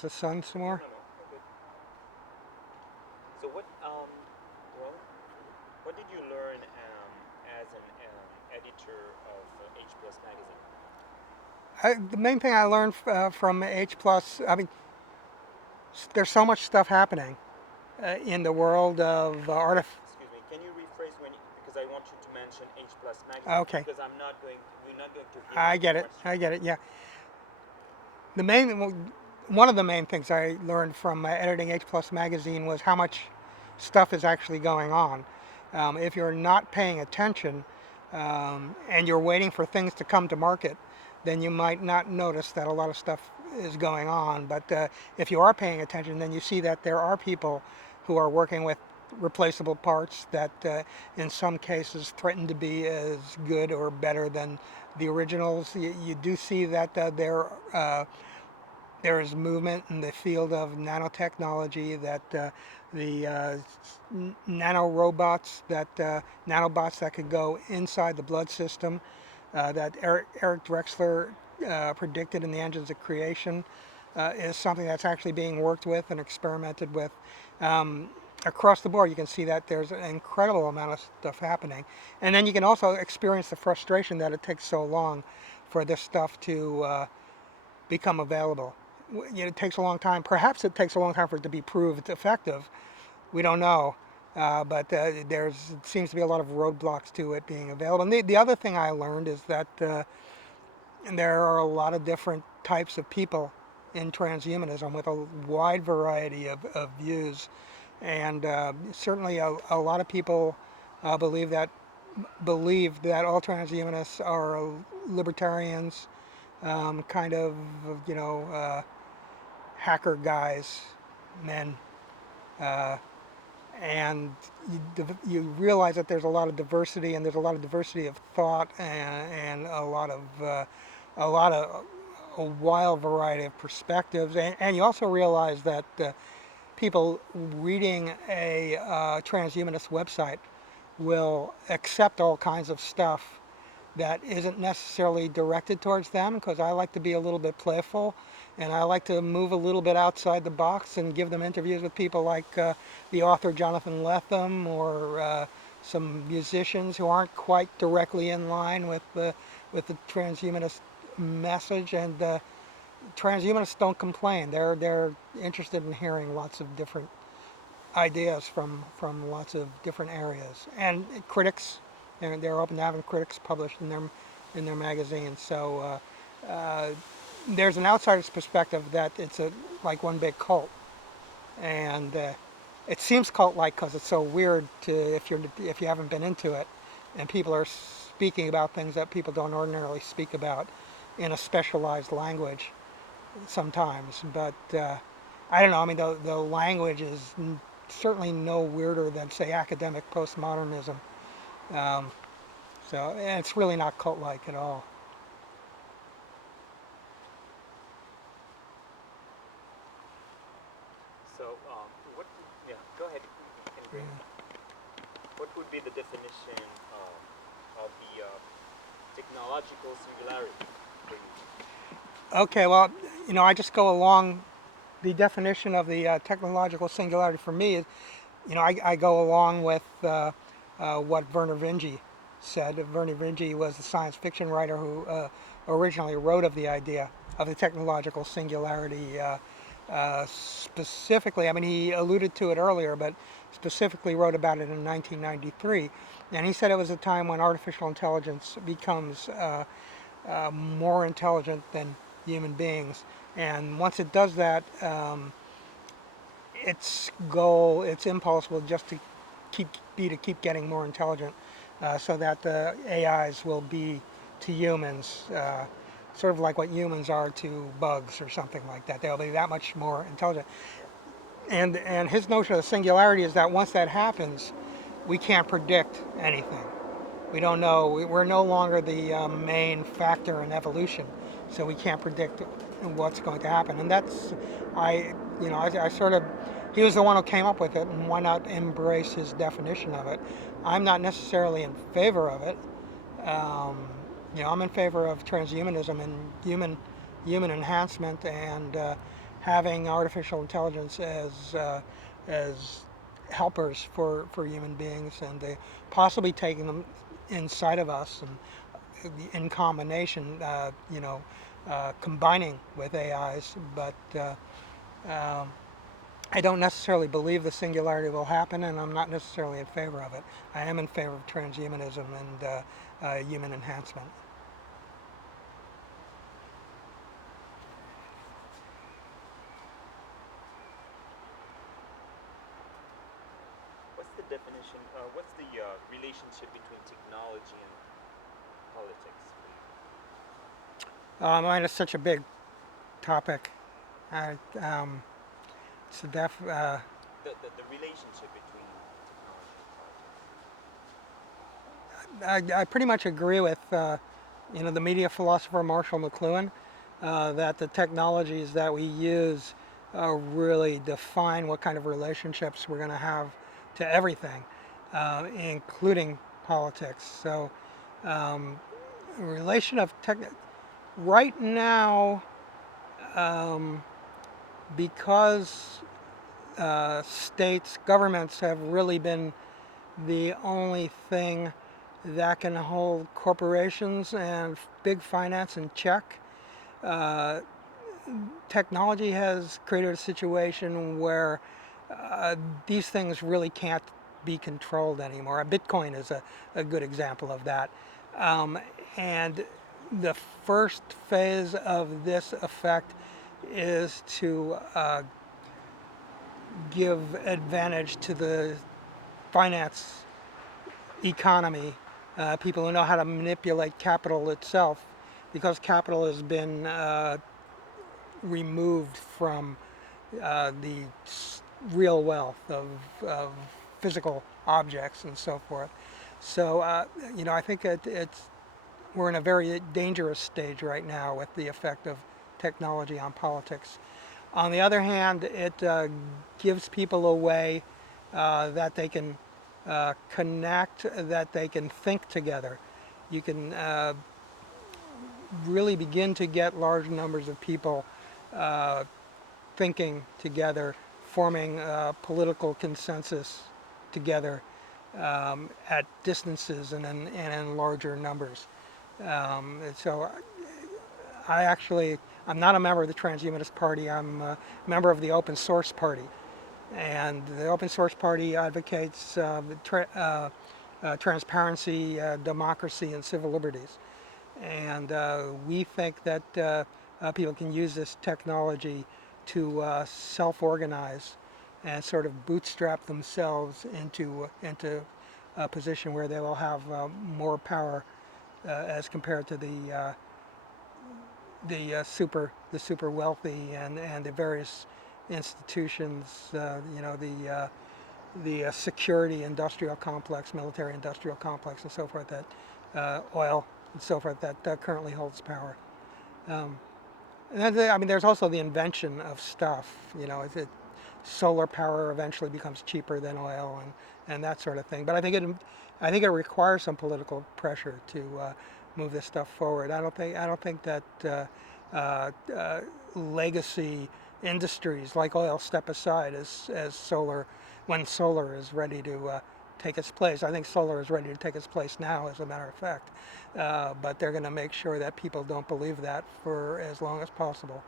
The sun some No, more. no, no. Okay. So well, what did you learn as an editor of H Plus magazine? The main thing I learned from H plus, I mean, there's so much stuff happening in the world of Excuse me. Can you rephrase because I want you to mention H Plus magazine Okay, because we're not going to hear I my get it. question. I get it. Yeah, the main one of the main things I learned from editing H plus magazine was how much stuff is actually going on. If you're not paying attention and you're waiting for things to come to market, then you might not notice that a lot of stuff is going on. But if you are paying attention, then you see that there are people who are working with replaceable parts that in some cases threaten to be as good or better than the originals. You do see that there is movement in the field of nanotechnology, that the nanorobots, that nanobots that could go inside the blood system, that Eric Drexler predicted in the Engines of Creation, is something that's actually being worked with and experimented with. Um, Across the board, you can see that there's an incredible amount of stuff happening. And then you can also experience the frustration that it takes so long for this stuff to become available. It takes a long time. Perhaps it takes a long time for it to be proved effective. We don't know. But there seems to be a lot of roadblocks to it being available. And the other thing I learned is that there are a lot of different types of people in transhumanism with a wide variety of views. And certainly a lot of people believe that all transhumanists are libertarians, kind of, you know, hacker guys, men, uh, and you realize that there's a lot of diversity, and there's a lot of diversity of thought, and a lot of a wild variety of perspectives, and you also realize that people reading a transhumanist website will accept all kinds of stuff that isn't necessarily directed towards them, because I like to be a little bit playful and I like to move a little bit outside the box and give them interviews with people like the author Jonathan Lethem, or some musicians who aren't quite directly in line with the transhumanist message. And transhumanists don't complain. They're interested in hearing lots of different ideas from lots of different areas. And critics, they're open to having critics published in their magazines. So there's an outsider's perspective that it's like one big cult, and it seems cult-like because it's so weird to if you haven't been into it, and people are speaking about things that people don't ordinarily speak about in a specialized language sometimes. But I don't know. I mean, the language is certainly no weirder than, say, academic postmodernism. Um, so and it's really not cult-like at all. So, what? Yeah, go ahead. You can bring. What would be the definition of the technological singularity for you? Okay, well, I just go along the definition of the technological singularity for me is, I go along with what Werner Vinge said. Werner Vinge was a science fiction writer who originally wrote of the idea of the technological singularity. Specifically, I mean, he alluded to it earlier, but specifically wrote about it in 1993. And he said it was a time when artificial intelligence becomes more intelligent than human beings. And once it does that, its impulse will just to keep getting more intelligent, so that the AIs will be to humans sort of like what humans are to bugs or something like that. They'll be that much more intelligent. And his notion of singularity is that once that happens, we can't predict anything. We don't know. We're no longer the main factor in evolution, so we can't predict what's going to happen. And that's, I sort of, he was the one who came up with it, and why not embrace his definition of it? I'm not necessarily in favor of it. Um, I'm in favor of transhumanism and human enhancement, and having artificial intelligence as helpers for human beings, and possibly taking them inside of us and in combination, combining with AIs. But um, I don't necessarily believe the singularity will happen, and I'm not necessarily in favor of it. I am in favor of transhumanism and human enhancement. What's the definition? What's the relationship between technology and politics for you? Mine is such a big topic. I, it's a The relationship between technology and I pretty much agree with the media philosopher Marshall McLuhan that the technologies that we use really define what kind of relationships we're going to have to everything, including politics. So, relation of tech right now, um, because states, governments have really been the only thing that can hold corporations and big finance in check. Uh, Technology has created a situation where these things really can't be controlled anymore. Bitcoin is a good example of that. Um, and the first phase of this effect is to give advantage to the finance economy, people who know how to manipulate capital itself, because capital has been removed from the real wealth of physical objects and so forth. So, I think we're in a very dangerous stage right now with the effect of technology on politics. On the other hand, it gives people a way that they can connect, that they can think together. You can really begin to get large numbers of people uh, thinking together, forming political consensus together at distances and in larger numbers. So I'm not a member of the Transhumanist Party. I'm a member of the Open Source Party. And the Open Source Party advocates transparency, democracy, and civil liberties. And we think that people can use this technology to self-organize and sort of bootstrap themselves into a position where they will have more power as compared to the super wealthy and the various institutions, the security industrial complex, military industrial complex, and so forth, that oil and so forth, that currently holds power. Um, and then, I mean, there's also the invention of stuff. Solar power eventually becomes cheaper than oil and that sort of thing. But I think it requires some political pressure to move this stuff forward. I don't think that legacy industries like oil step aside as solar when solar is ready to take its place. I think solar is ready to take its place now, as a matter of fact. But they're going to make sure that people don't believe that for as long as possible.